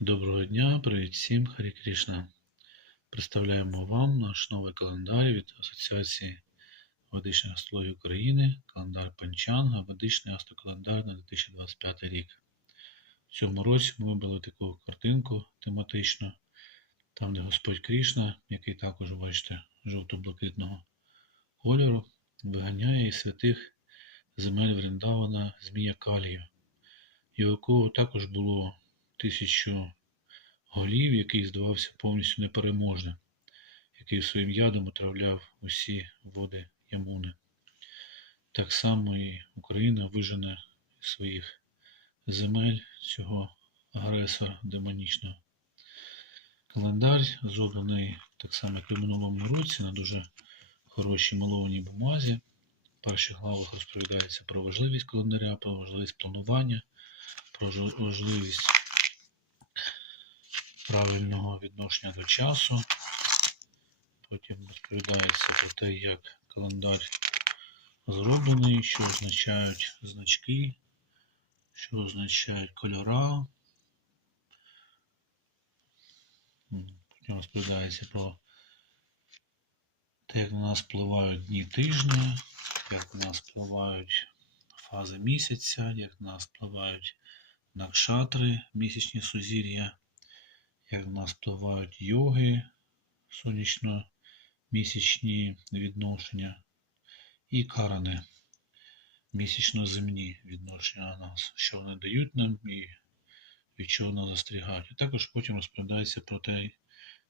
Доброго дня, привіт всім, Харі Крішна. Представляємо вам наш новий календар від Асоціації Ведичної астрології України, календар Панчанга, Ведичний астрокалендар на 2025 рік. В цьому році ми вибрали таку картинку тематичну, там, де Господь Крішна, який також, бачите, жовто-блакитного кольору, виганяє із святих земель Вріндавана Змія Калію, і у якого також було тисячу голів, який здавався повністю непереможним, який своїм ядом отравляв усі води Ямуни. Так само і Україна вижене своїх земель цього агресора демонічного. Календар зроблений так само, як і в минулому році, на дуже хорошій малованій бумазі. В перших главах розповідається про важливість календаря, про важливість планування, про важливість правильного відношення до часу. Потім розповідається про те, як календар зроблений, що означають значки, що означають кольора. Потім розповідається про те, як на нас впливають дні тижня, як на нас впливають фази місяця, як на нас впливають накшатри, місячні сузір'я, як на нас впливають йоги, сонячно-місячні відношення і карани, місячно-земні відношення на нас, що вони дають нам і від чого нас застерігають. І також потім розповідається про те,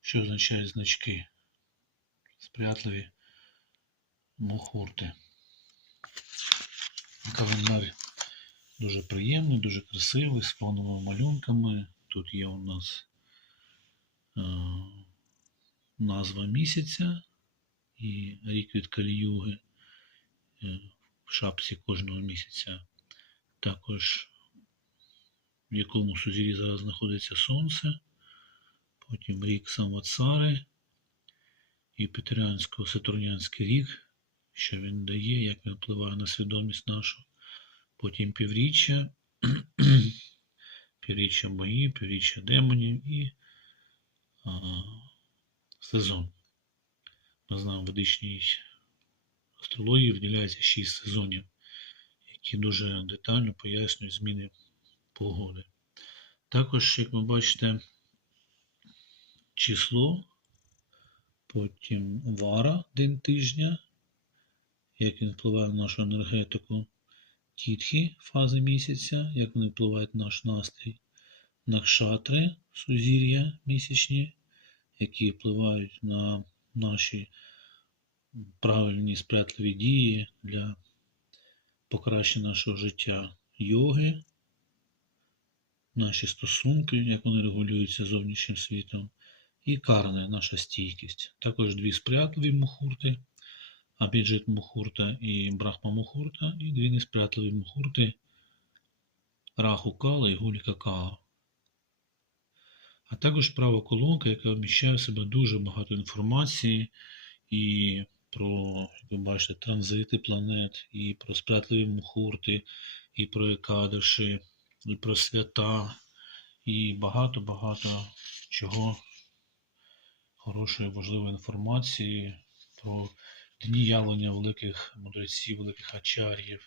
що означають значки, сприятливі мухурти. Календар дуже приємний, дуже красивий, з фоновими малюнками. Тут є у нас назва місяця і рік від Каліюги е, в шапці кожного місяця. Також в якому сузір'ї зараз знаходиться Сонце, потім рік Самватсари, Юпітеріансько-Сатурнянський рік, що він дає, як він впливає на свідомість нашу, потім півріччя, півріччя богів, півріччя демонів і сезон. Ми знаємо, в ведичній астрології виділяється 6 сезонів, які дуже детально пояснюють зміни погоди. Також, як ви бачите, число, потім вара, день тижня, як він впливає на нашу енергетику, тітхи, фази місяця, як вони впливають на наш настрій, накшатри, сузір'я місячні, які впливають на наші правильні сприятливі дії для покращення нашого життя, йоги, наші стосунки, як вони регулюються зовнішнім світом, і карне, наша стійкість. Також дві сприятливі мухурти, Абіджит Мухурта і Брахма Мухурта, і дві несприятливі мухурти Раху Кала і Гуліка Кала. А також права колонка, яка вміщає в себе дуже багато інформації і про, як ви бачите, транзити планет, і про сприятливі мухурти, і про екадиші, і про свята, і багато-багато чого хорошої, важливої інформації про дні явлення великих мудреців, великих ачар'їв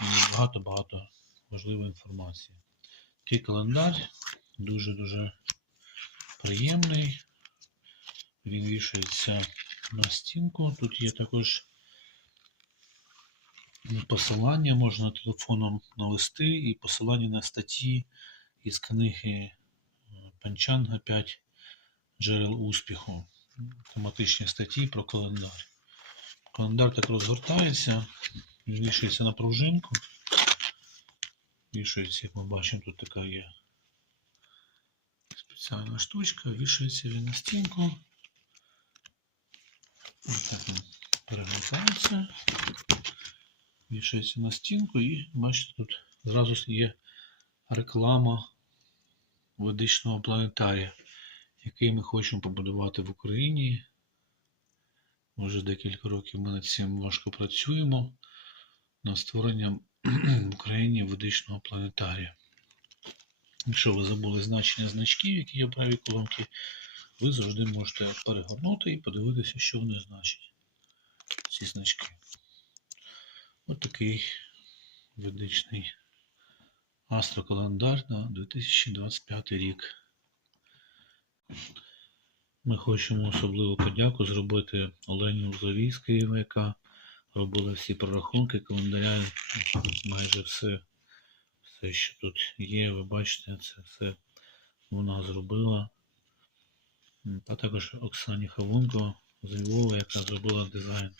і багато-багато важливої інформації. Такий календар дуже-дуже приємний. Він вішається на стінку. Тут є також посилання, можна телефоном навести, і посилання на статті із книги е, Панчанга 5 джерел успіху. Тематичні статті про календар. Календар так розгортається, він вішається на пружинку. Вішається, як ми бачимо, тут така є спеціальна штучка, вішається він на стінку. Ось так він перегортається. Вішається на стінку і бачите, тут зразу є реклама ведичного планетарія, який ми хочемо побудувати в Україні. Вже декілька років ми над цим важко працюємо над створенням в Україні ведичного планетарія. Якщо ви забули значення значків, які є в правій колонці, ви завжди можете перегорнути і подивитися, що вони значать. Ці значки. Ось такий ведичний астрокалендар на 2025 рік. Ми хочемо особливу подяку зробити Олені Узловій з Києва, яка робила всі прорахунки календаря, майже все, все, що тут є, ви бачите, це все вона зробила. А також Оксані Хавунко з Львова, яка зробила дизайн.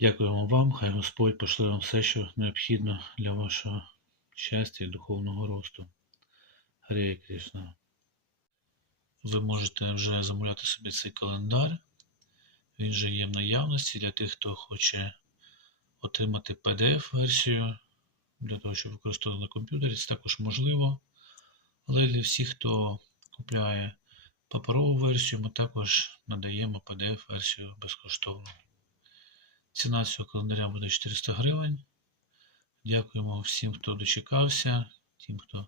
Дякуємо вам, хай Господь пошле вам все, що необхідно для вашого щастя і духовного росту. Гарія Кришна. Ви можете вже замовляти собі цей календар. Він вже є в наявності для тих, хто хоче отримати PDF-версію для того, щоб використовувати комп'ютері. Це також можливо. Але для всіх, хто купляє паперову версію, ми також надаємо PDF-версію безкоштовно. Ціна цього календаря буде 400 гривень. Дякуємо всім, хто дочекався, тим, хто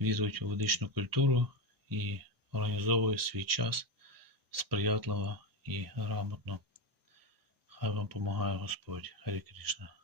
вірують у ведичну культуру і організовує свій час сприятливо і грамотно. Хай вам помагає Господь. Гарі Кришна.